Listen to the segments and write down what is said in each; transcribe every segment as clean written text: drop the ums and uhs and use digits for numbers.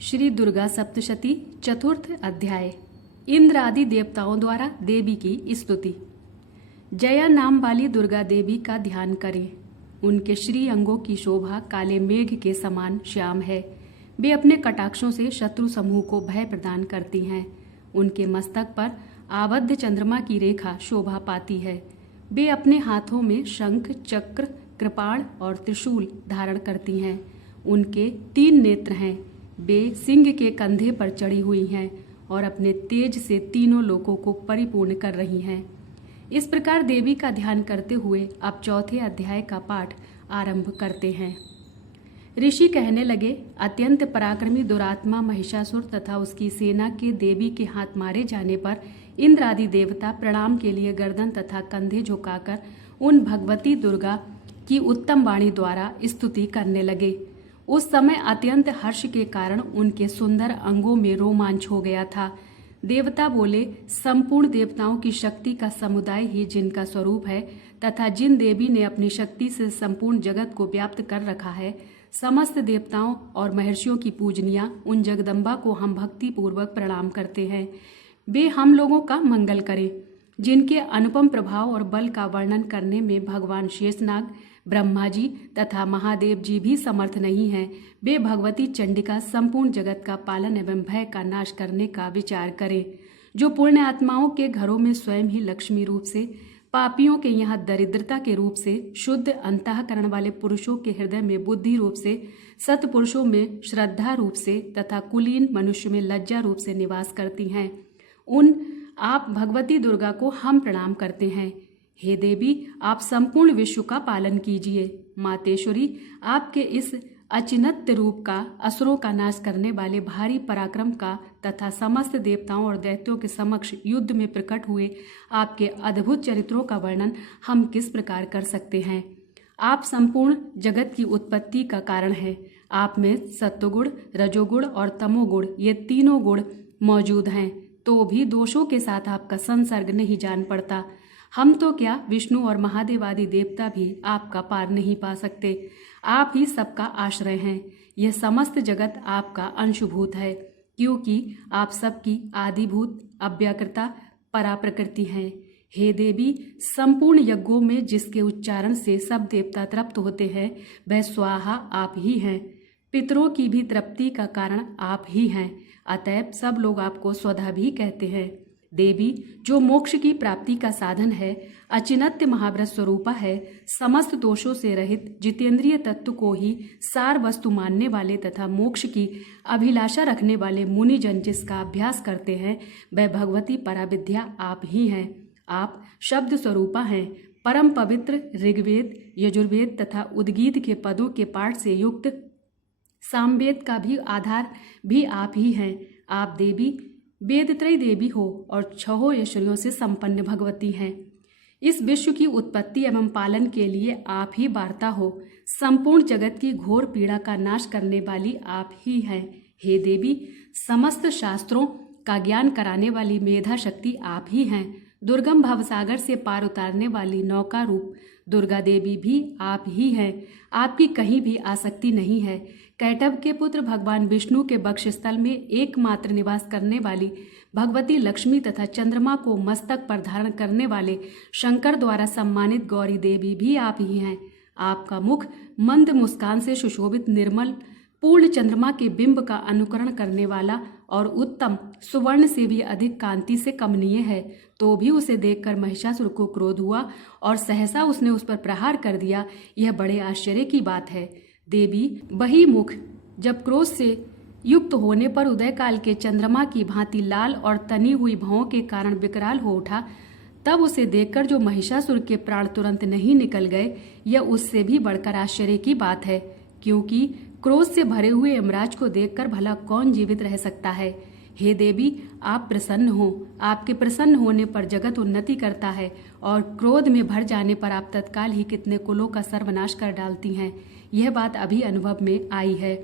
श्री दुर्गा सप्तशती चतुर्थ अध्याय। इंद्र आदि देवताओं द्वारा देवी की स्तुति। जया नाम वाली दुर्गा देवी का ध्यान करें। उनके श्री अंगों की शोभा काले मेघ के समान श्याम है। वे अपने कटाक्षों से शत्रु समूह को भय प्रदान करती हैं। उनके मस्तक पर आबद्ध चंद्रमा की रेखा शोभा पाती है। वे अपने हाथों में शंख, चक्र, कृपाण और त्रिशूल धारण करती हैं। उनके 3 नेत्र हैं। वे सिंह के कंधे पर चढ़ी हुई हैं और अपने तेज से तीनों लोकों को परिपूर्ण कर रही हैं। इस प्रकार देवी का ध्यान करते हुए अब चौथे अध्याय का पाठ आरंभ करते हैं। ऋषि कहने लगे, अत्यंत पराक्रमी दुरात्मा महिषासुर तथा उसकी सेना के देवी के हाथ मारे जाने पर इंद्र आदि देवता प्रणाम के लिए गर्दन तथा कंधे झुकाकर उन भगवती दुर्गा की उत्तम वाणी द्वारा स्तुति करने लगे। उस समय अत्यंत हर्ष के कारण उनके सुंदर अंगों में रोमांच हो गया था। देवता बोले, संपूर्ण देवताओं की शक्ति का समुदाय ही जिनका स्वरूप है तथा जिन देवी ने अपनी शक्ति से संपूर्ण जगत को व्याप्त कर रखा है, समस्त देवताओं और महर्षियों की पूजनिया उन जगदम्बा को हम भक्ति पूर्वक प्रणाम करते हैं। वे हम लोगों का मंगल करें। जिनके अनुपम प्रभाव और बल का वर्णन करने में भगवान शेषनाग, ब्रह्मा जी तथा महादेव जी भी समर्थ नहीं हैं, वे भगवती चंडिका संपूर्ण जगत का पालन एवं भय का नाश करने का विचार करें। जो पुण्य आत्माओं के घरों में स्वयं ही लक्ष्मी रूप से, पापियों के यहाँ दरिद्रता के रूप से, शुद्ध अंतःकरण वाले पुरुषों के हृदय में बुद्धि रूप से, सत्पुरुषों में श्रद्धा रूप से तथा कुलीन मनुष्य में लज्जा रूप से निवास करती हैं, उन आप भगवती दुर्गा को हम प्रणाम करते हैं। हे देवी, आप संपूर्ण विश्व का पालन कीजिए। मातेश्वरी, आपके इस अचिन्त्य रूप का, असुरों का नाश करने वाले भारी पराक्रम का तथा समस्त देवताओं और दैत्यों के समक्ष युद्ध में प्रकट हुए आपके अद्भुत चरित्रों का वर्णन हम किस प्रकार कर सकते हैं। आप संपूर्ण जगत की उत्पत्ति का कारण हैं। आप में सत्वगुण, रजोगुण और तमोगुण, ये तीनों गुण मौजूद हैं, तो भी दोषों के साथ आपका संसर्ग नहीं जान पड़ता। हम तो क्या, विष्णु और महादेव आदि देवता भी आपका पार नहीं पा सकते। आप ही सबका आश्रय हैं। यह समस्त जगत आपका अंशभूत है, क्योंकि आप सबकी आदिभूत, अव्याकृता, पराप्रकृति हैं। हे देवी, संपूर्ण यज्ञों में जिसके उच्चारण से सब देवता तृप्त होते हैं, वह स्वाहा आप ही हैं। पितरों की भी तृप्ति का कारण आप ही हैं। अतएव सब लोग आपको स्वधा भी कहते हैं। देवी, जो मोक्ष की प्राप्ति का साधन है, अचिन्त्य महाव्रत स्वरूपा है, समस्त दोषों से रहित जितेंद्रिय तत्व को ही सार वस्तु मानने वाले तथा मोक्ष की अभिलाषा रखने वाले मुनिजन जिसका अभ्यास करते हैं, वह भगवती पराविद्या आप ही हैं। आप शब्द स्वरूपा हैं। परम पवित्र ऋग्वेद, यजुर्वेद तथा उद्गीत के पदों के पाठ से युक्त सामवेद का भी आधार भी आप ही हैं। आप देवी वेदत्रयी देवी हो और 6 ऐश्वर्यों से संपन्न भगवती हैं। इस विश्व की उत्पत्ति एवं पालन के लिए आप ही वार्ता हो। संपूर्ण जगत की घोर पीड़ा का नाश करने वाली आप ही हैं। हे देवी, समस्त शास्त्रों का ज्ञान कराने वाली मेधा शक्ति आप ही हैं। दुर्गम भवसागर से पार उतारने वाली नौका रूप दुर्गा देवी भी आप ही हैं। आपकी कहीं भी आसक्ति नहीं है। कैटभ के पुत्र भगवान विष्णु के बक्षस्थल में एकमात्र निवास करने वाली भगवती लक्ष्मी तथा चंद्रमा को मस्तक पर धारण करने वाले शंकर द्वारा सम्मानित गौरी देवी भी आप ही हैं। आपका मुख मंद मुस्कान से सुशोभित निर्मल पूर्ण चंद्रमा के बिंब का अनुकरण करने वाला और उत्तम सुवर्ण से भी अधिक कांति से कमनीय है, तो भी उसे देखकर महिषासुर को क्रोध हुआ और सहसा उसने उस पर प्रहार कर दिया। यह बड़े आश्चर्य की बात है। देवी, वही मुख जब क्रोध से युक्त होने पर उदय काल के चंद्रमा की भांति लाल और तनी हुई भौं के कारण विकराल हो उठा, तब उसे देखकर जो महिषासुर के प्राण तुरंत नहीं निकल गए, यह उससे भी बढ़कर आश्चर्य की बात है, क्योंकि क्रोध से भरे हुए यमराज को देखकर भला कौन जीवित रह सकता है। हे देवी, आप प्रसन्न हो। आपके प्रसन्न होने पर जगत उन्नति करता है और क्रोध में भर जाने पर आप तत्काल ही कितने कुलों का सर्वनाश कर डालती हैं। यह बात अभी अनुभव में आई है,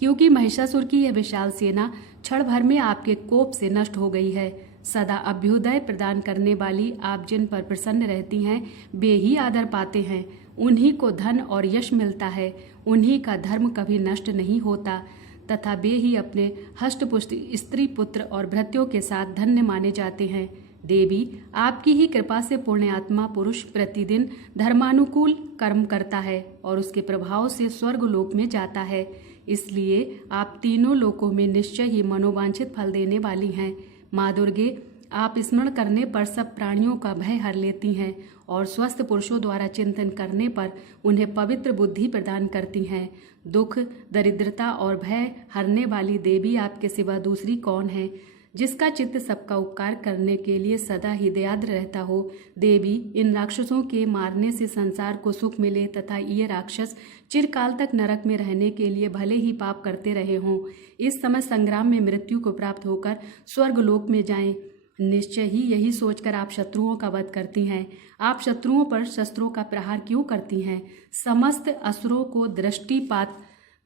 क्योंकि महिषासुर की यह विशाल सेना क्षण भर में आपके कोप से नष्ट हो गई है। सदा अभ्युदय प्रदान करने वाली आप जिन पर प्रसन्न रहती हैं, वे ही आदर पाते हैं। उन्हीं को धन और यश मिलता है। उन्हीं का धर्म कभी नष्ट नहीं होता। तथा वे ही अपने हष्टपुष्ट स्त्री पुत्र और भृत्यों के साथ धन्य माने जाते हैं। देवी, आपकी ही कृपा से पुण्यात्मा पुरुष प्रतिदिन धर्मानुकूल कर्म करता है और उसके प्रभाव से स्वर्ग लोक में जाता है। इसलिए आप तीनों लोकों में निश्चय ही मनोवांछित फल देने वाली हैं। माँ दुर्गे, आप स्मरण करने पर सब प्राणियों का भय हर लेती हैं और स्वस्थ पुरुषों द्वारा चिंतन करने पर उन्हें पवित्र बुद्धि प्रदान करती हैं। दुख, दरिद्रता और भय हरने वाली देवी आपके सिवा दूसरी कौन है, जिसका चित्त सबका उपकार करने के लिए सदा ही दयाद्र रहता हो। देवी, इन राक्षसों के मारने से संसार को सुख मिले तथा ये राक्षस चिरकाल तक नरक में रहने के लिए भले ही पाप करते रहे हों, इस समय संग्राम में मृत्यु को प्राप्त होकर स्वर्गलोक में जाएं। निश्चय ही यही सोचकर आप शत्रुओं का वध करती हैं। आप शत्रुओं पर शस्त्रों का प्रहार क्यों करती हैं? समस्त असुरों को दृष्टिपात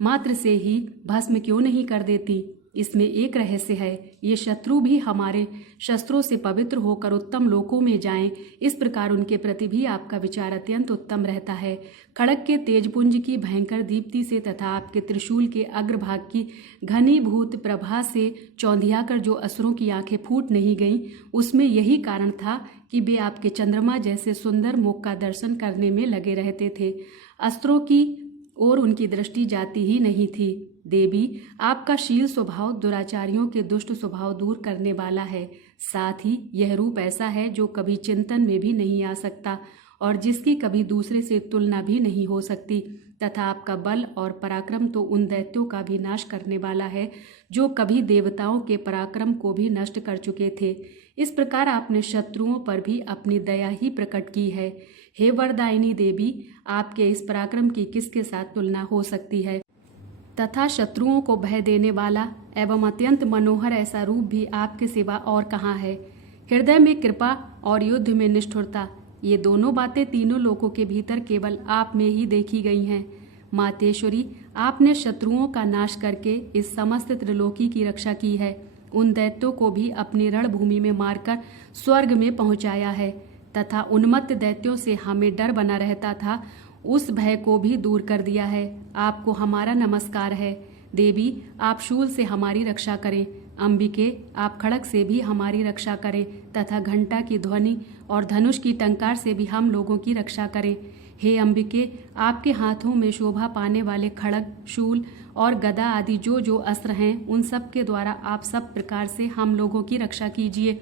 मात्र से ही भस्म क्यों नहीं कर देती? इसमें एक रहस्य है। ये शत्रु भी हमारे शस्त्रों से पवित्र होकर उत्तम लोकों में जाएं, इस प्रकार उनके प्रति भी आपका विचार अत्यंत उत्तम रहता है। खड़ग के तेजपुंज की भयंकर दीप्ति से तथा आपके त्रिशूल के अग्रभाग की घनीभूत प्रभा से चौंधियाकर जो असुरों की आंखें फूट नहीं गईं, उसमें यही कारण था कि वे आपके चंद्रमा जैसे सुंदर मुख का दर्शन करने में लगे रहते थे। अस्त्रों की और उनकी दृष्टि जाती ही नहीं थी। देवी, आपका शील स्वभाव दुराचारियों के दुष्ट स्वभाव दूर करने वाला है। साथ ही यह रूप ऐसा है जो कभी चिंतन में भी नहीं आ सकता और जिसकी कभी दूसरे से तुलना भी नहीं हो सकती, तथा आपका बल और पराक्रम तो उन दैत्यों का भी नाश करने वाला है जो कभी देवताओं के पराक्रम को भी नष्ट कर चुके थे। इस प्रकार आपने शत्रुओं पर भी अपनी दया ही प्रकट की है। हे वरदायिनी देवी, आपके इस पराक्रम की किसके साथ तुलना हो सकती है? तथा शत्रुओं को भय देने वाला एवं अत्यंत मनोहर ऐसा रूप भी आपके सिवा और कहाँ है? हृदय में कृपा और युद्ध में निष्ठुरता, ये दोनों बातें तीनों लोकों के भीतर केवल आप में ही देखी गई हैं। मातेश्वरी, आपने शत्रुओं का नाश करके इस समस्त त्रिलोकी की रक्षा की है। उन दैत्यों को भी अपनी रणभूमि में मारकर स्वर्ग में पहुंचाया है तथा उन्मत्त दैत्यों से हमें डर बना रहता था, उस भय को भी दूर कर दिया है। आपको हमारा नमस्कार है। देवी, आप शूल से हमारी रक्षा करें। अंबिके, आप खड़ग से भी हमारी रक्षा करें तथा घंटा की ध्वनि और धनुष की टंकार से भी हम लोगों की रक्षा करें। हे अंबिके, आपके हाथों में शोभा पाने वाले खड़ग, शूल और गदा आदि जो जो अस्त्र हैं, उन सब के द्वारा आप सब प्रकार से हम लोगों की रक्षा कीजिए।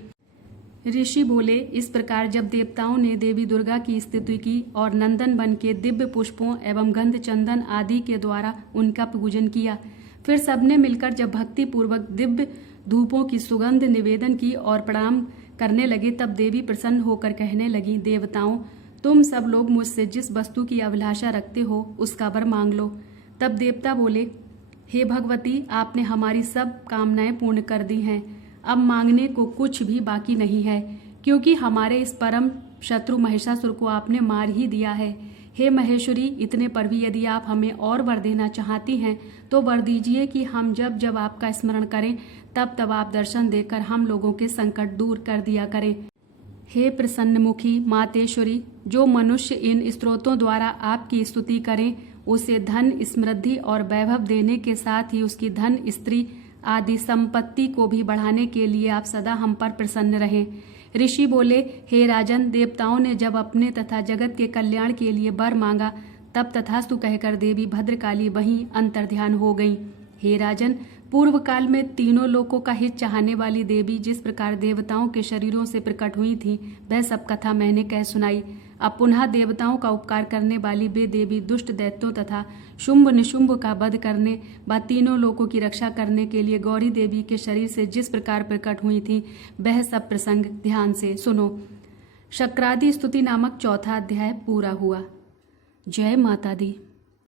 ऋषि बोले, इस प्रकार जब देवताओं ने देवी दुर्गा की स्तुति की और नंदन बन के दिव्य पुष्पों एवं गंध चंदन आदि के द्वारा उनका पूजन किया, फिर सबने मिलकर जब भक्ति पूर्वक दिव्य धूपों की सुगंध निवेदन की और प्रणाम करने लगे, तब देवी प्रसन्न होकर कहने लगी, देवताओं, तुम सब लोग मुझसे जिस वस्तु की अभिलाषा रखते हो उसका वर मांग लो। तब देवता बोले, हे भगवती, आपने हमारी सब कामनाएं पूर्ण कर दी हैं। अब मांगने को कुछ भी बाकी नहीं है, क्योंकि हमारे इस परम शत्रु महिषासुर को आपने मार ही दिया है। हे महेश्वरी, इतने पर भी यदि आप हमें और वर देना चाहती हैं तो वर दीजिए कि हम जब जब आपका स्मरण करें तब तब आप दर्शन देकर हम लोगों के संकट दूर कर दिया करें। हे प्रसन्नमुखी मातेश्वरी, जो मनुष्य इन स्तोत्रों द्वारा आपकी स्तुति करें, उसे धन, समृद्धि और वैभव देने के साथ ही उसकी धन, स्त्री आदि संपत्ति को भी बढ़ाने के लिए आप सदा हम पर प्रसन्न रहें। ऋषि बोले, हे राजन, देवताओं ने जब अपने तथा जगत के कल्याण के लिए वर मांगा, तब तथास्तु कहकर देवी भद्रकाली वहीं अंतर्ध्यान हो गईं। हे राजन, पूर्व काल में तीनों लोकों का हित चाहने वाली देवी जिस प्रकार देवताओं के शरीरों से प्रकट हुई थी, वह सब कथा मैंने कह सुनाई। अब पुनः देवताओं का उपकार करने वाली वे देवी दुष्ट दैत्यों तथा शुंभ निशुंभ का वध करने व तीनों लोकों की रक्षा करने के लिए गौरी देवी के शरीर से जिस प्रकार प्रकट हुई थी, वह सब प्रसंग ध्यान से सुनो। शक्रादि स्तुति नामक चौथा अध्याय पूरा हुआ। जय माता दी।